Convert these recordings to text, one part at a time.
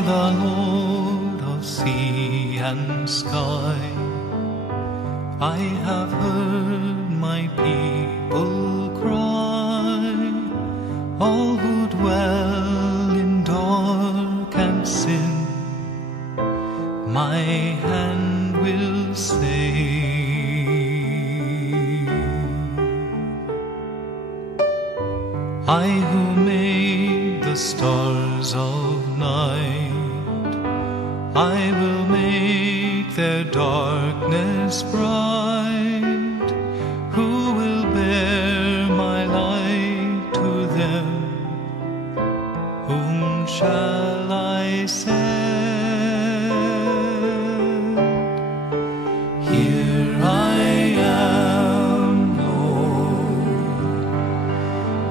the Lord of sea and sky, I have heard my people cry, all who dwell in dark and sin, my hand will save. I who made the stars of night, I will make their darkness bright. Who will bear my light to them? Whom shall I send? Here I am, Lord.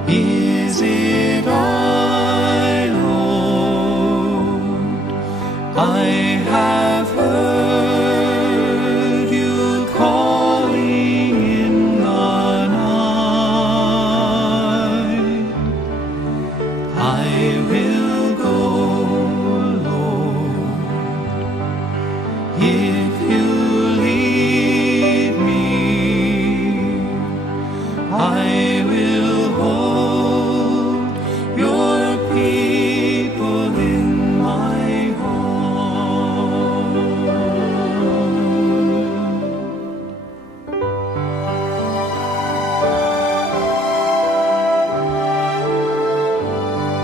Is it I, Lord? I have heard you calling in the night. I will go, Lord, if you lead me. I will hold your people in my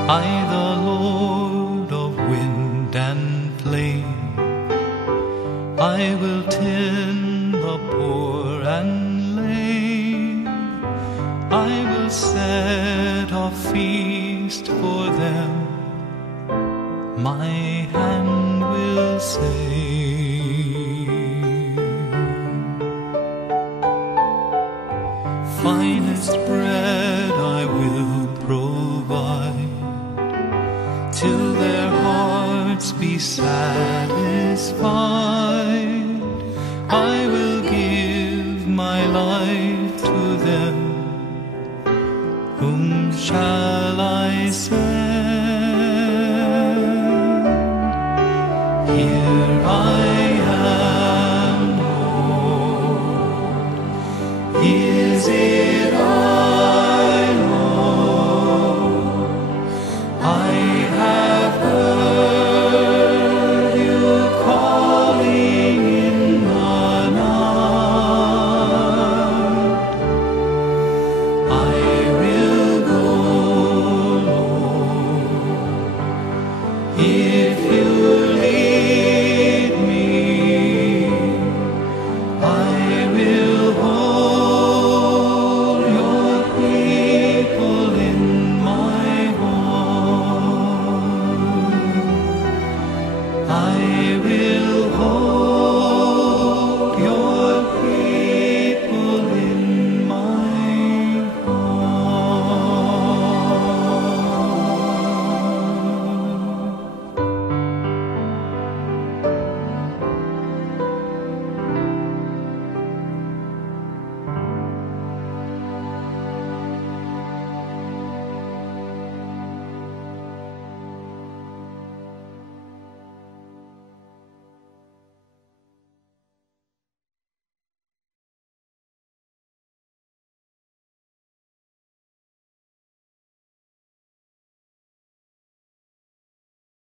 I, the Lord of wind and flame, I will tend the poor and lame. I will set a feast for them, my hand will save. Finest bread I will provide, till their hearts be satisfied. I will give my life to them. Whom shall I send? Here I am, Lord. Is it I, Lord? I have heard you calling in the night. I will go, Lord, if you lead me. I will hold your people in my heart. I will hold